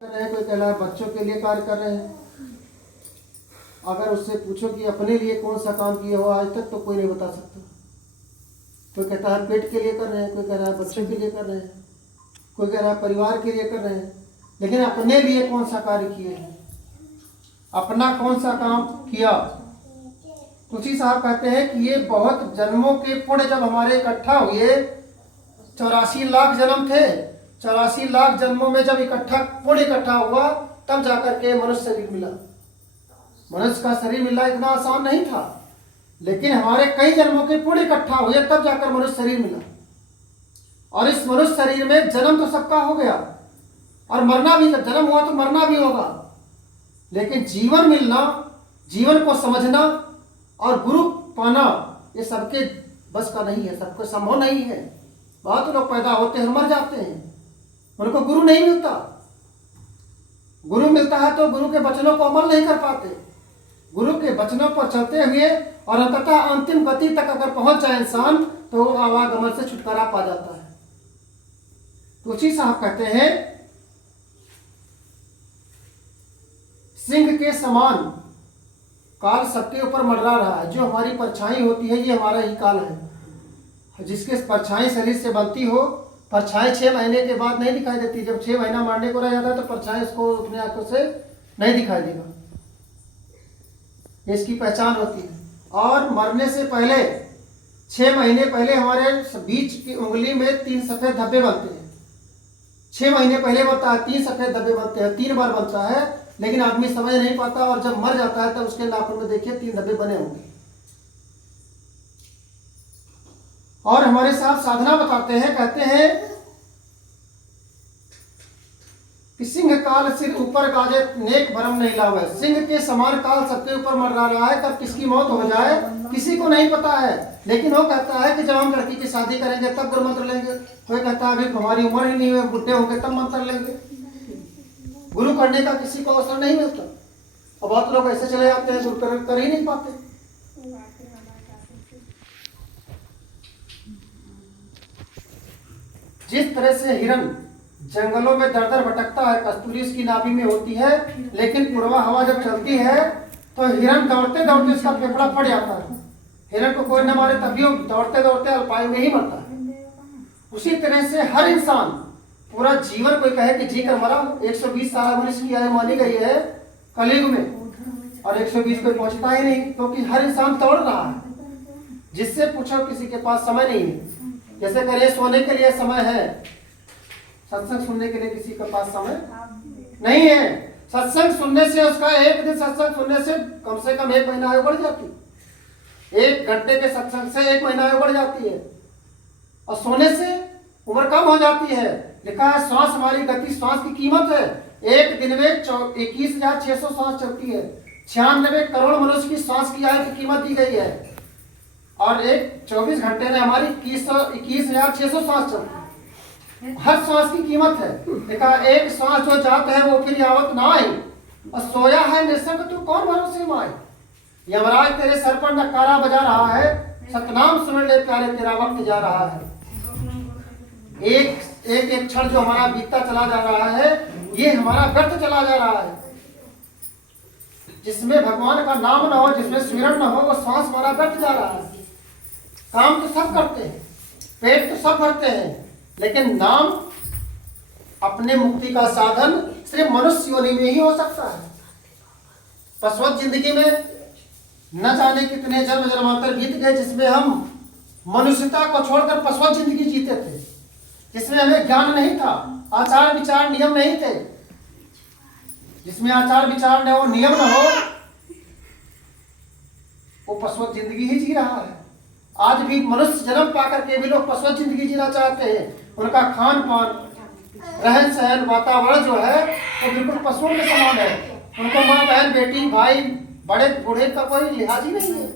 कर रहे हैं, कोई कह रहा है बच्चों के लिए कार्य कर रहे हैं। अगर उससे पूछो कि अपने लिए कौन सा काम किया हो आज तक, तो कोई नहीं बता सकता। कोई कहता है पेट के लिए कर रहे हैं, कोई कह रहा है बच्चों के लिए कर रहे हैं, कोई कह रहा है परिवार के लिए कर रहे हैं, लेकिन अपने लिए कौन सा कार्य किए हैं, अपना कौन सा काम किया। तुलसी साहब कहते हैं कि ये बहुत जन्मों के पुण्य जब हमारे इकट्ठा हुए, 84 लाख जन्म थे, 84 लाख जन्मों में जब पुण्य इकट्ठा हुआ, तब जाकर के मनुष्य शरीर मिला। मनुष्य का शरीर मिलना इतना आसान नहीं था, लेकिन हमारे कई जन्मों के पुण्य इकट्ठा हुए तब जाकर मनुष्य शरीर मिला। और इस मनुष्य शरीर में जन्म तो सबका हो गया और मरना भी, जब जन्म हुआ तो मरना भी होगा, लेकिन जीवन मिलना, जीवन को समझना और गुरु पाना, ये सबके बस का नहीं है, सबको संभव नहीं है। बहुत लोग पैदा होते हैं, मर जाते हैं, उनको गुरु नहीं मिलता। गुरु मिलता है तो गुरु के वचनों को अमल नहीं कर पाते। गुरु के वचनों पर चलते हुए और अंततः अंतिम गति तक अगर पहुंच जाए इंसान, तो वो आवागमन से छुटकारा पा जाता है। तुलसी साहब कहते हैं, सिंह के समान काल सबके ऊपर मंडरा रहा है। जो हमारी परछाई होती है, ये हमारा ही काल है। जिसके परछाई शरीर से बनती हो, परछाई 6 महीने के बाद नहीं दिखाई देती। जब 6 महीना मारने को रह जाता है तो परछाई उसको अपने आंखों से नहीं दिखाई देगा, इसकी पहचान होती है। और मरने से पहले 6 महीने पहले हमारे बीच की उंगली में 3 सफेद धब्बे बनते हैं। 6 महीने पहले बनता है, 3 सफेद धब्बे बनते हैं, 3 बार बनता है, लेकिन आदमी समझ नहीं पाता। और जब मर जाता है तब उसके नाखून में देखिए 3 धब्बे बने होंगे। और हमारे साथ साधना बताते हैं, कहते हैं कि सिंह काल सिर ऊपर गाजे नेक भरम नहीं लावे। सिंह के समान काल सबके ऊपर मंडरा रहा है, कब किसकी मौत हो जाए किसी को नहीं पता है। लेकिन वो कहता है कि जब हम लड़की की शादी करेंगे तब गुरु मंत्र लेंगे। कोई कहता है अभी हमारी उम्र ही नहीं हुई, बुढ़े होंगे तब मंत्र लेंगे। गुरु करने का किसी को अवसर नहीं मिलता। और बहुत लोग ऐसे चले जाते हैं, गुरु कर ही नहीं पाते। जिस तरह से हिरन जंगलों में दर दर भटकता है, कस्तूरी उसकी नाभि में होती है, लेकिन पूर्वा हवा जब चलती है तो हिरन दौड़ते दौड़ते उसका फेफड़ा फट जाता है। हिरन को कोई न मारे तभी वो दौड़ते दौड़ते अल्पायु में ही मरता है। उसी तरह से हर इंसान पूरा जीवन, कोई कहे कि जी कर मरा, 120 साल मनुष्य की आयु मानी गई है कलयुग में, और 120 कोई पहुंचता ही नहीं, क्योंकि हर इंसान दौड़ रहा है। जिससे पूछो किसी के पास समय नहीं है। जैसे करिए सोने के लिए समय है, सत्संग सुनने के लिए किसी के पास समय नहीं है। सत्संग सुनने से, उसका एक दिन सत्संग सुनने से कम 1 महीना आयु बढ़ जाती। 1 घंटे के सत्संग से 1 महीना आयु बढ़ जाती है। और सोने से उम्र कम हो जाती है। लिखा है श्वास हमारी गति, श्वास की कीमत है। एक दिन में 21,600 श्वास चलती है। 96 करोड़ मनुष्य की श्वास की आयु की कीमत दी गई है, और एक 24 घंटे में हमारी 21,600 श्वास चलती है। हर श्वास की कीमत है। देखा, एक श्वास जो जात है वो फिर आवत ना आई, और सोया है निसंग तू कौन भरोसे माए। यमराज तेरे सर पर नकारा बजा रहा है, सतनाम सुन ले प्यारे तेरा वक्त जा रहा है। एक क्षण जो हमारा बीतता चला जा रहा है, ये हमारा व्यर्थ चला जा रहा है। जिसमें भगवान का नाम न हो, जिसमें स्मरण न हो, वो श्वास हमारा व्यर्थ जा रहा है। काम तो सब करते हैं, पेट तो सब भरते हैं, लेकिन नाम अपने मुक्ति का साधन सिर्फ मनुष्य योनि में ही हो सकता है। पशुवत जिंदगी में न जाने कितने जन्म जन्मांतर बीत गए, जिसमें हम मनुष्यता को छोड़कर पशुवत जिंदगी जीते थे, जिसमें हमें ज्ञान नहीं था, आचार विचार नियम नहीं थे। जिसमें आचार विचार न हो, नियम न हो, वो पशुवत जिंदगी ही जी रहा है। आज भी मनुष्य जन्म पाकर के भी लोग पशुवत जिंदगी जीना चाहते हैं। उनका खान पान, रहन सहन, वातावरण जो है वो बिल्कुल पशुओं के समान है। उनको माँ बहन बेटी भाई बड़े बूढ़े का कोई लिहाज ही नहीं है।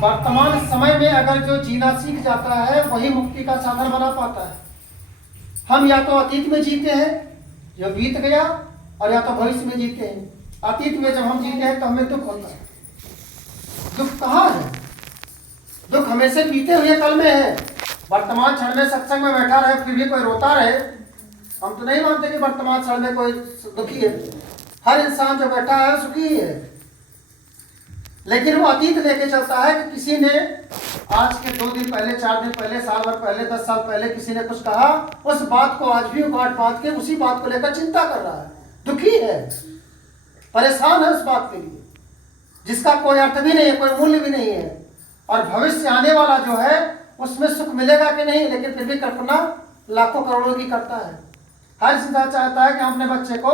वर्तमान समय में अगर जो जीना सीख जाता है, वही मुक्ति का साधन बना पाता है। हम या तो अतीत में जीते हैं जो बीत गया, और या तो भविष्य में जीते हैं। अतीत में जब हम जीते हैं तो हमें दुख होता है। दुख कहाँ है? दुख हमेशा बीते हुए कल में है। वर्तमान क्षण में सत्संग में बैठा रहे फिर भी कोई रोता रहे, हम तो नहीं मानते कि वर्तमान क्षण में कोई दुखी है। हर इंसान जो बैठा है सुखी ही है, लेकिन वो अतीत लेके चलता है कि किसी ने आज के 2 दिन पहले, 4 दिन पहले, साल भर पहले, 10 साल पहले किसी ने कुछ कहा, उस बात को आज भी उगाट बांध के उसी बात को लेकर चिंता कर रहा है, दुखी है, परेशान है उस बात के लिए जिसका कोई अर्थ भी नहीं है, कोई मूल्य भी नहीं है। और भविष्य आने वाला जो है उसमें सुख मिलेगा कि नहीं, लेकिन फिर भी कल्पना लाखों करोड़ों की करता है। हर इंसान चाहता है कि हम अपने बच्चे को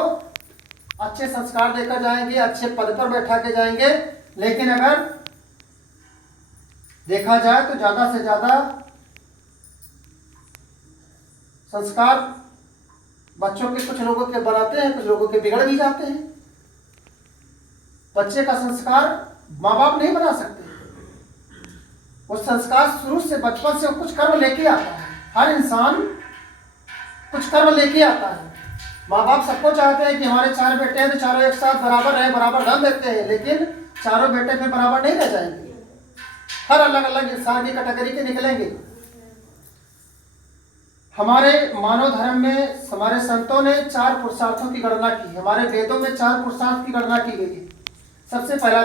अच्छे संस्कार देकर जाएंगे, अच्छे पद पर बैठा के जाएंगे, लेकिन अगर देखा जाए तो ज्यादा से ज्यादा संस्कार बच्चों के कुछ लोगों के बनाते हैं, कुछ लोगों के बिगड़ भी जाते हैं। बच्चे का संस्कार माँ बाप नहीं बना सकते, वो संस्कार शुरू से बचपन से कुछ कर्म लेके आता है। हर इंसान कुछ कर्म लेके आता है। माँ बाप सबको चाहते हैं कि हमारे 4 बेटे हैं तो चारों एक साथ बराबर रहे, बराबर धन देते हैं, लेकिन चारों बेटे फिर बराबर नहीं रह जाएंगे, हर अलग अलग इंसान की कैटेगरी के निकलेंगे। हमारे मानव धर्म में हमारे संतों ने 4 पुरुषार्थों की गणना की, हमारे वेदों में 4 पुरुषार्थ की गणना की गई है। सबसे पहला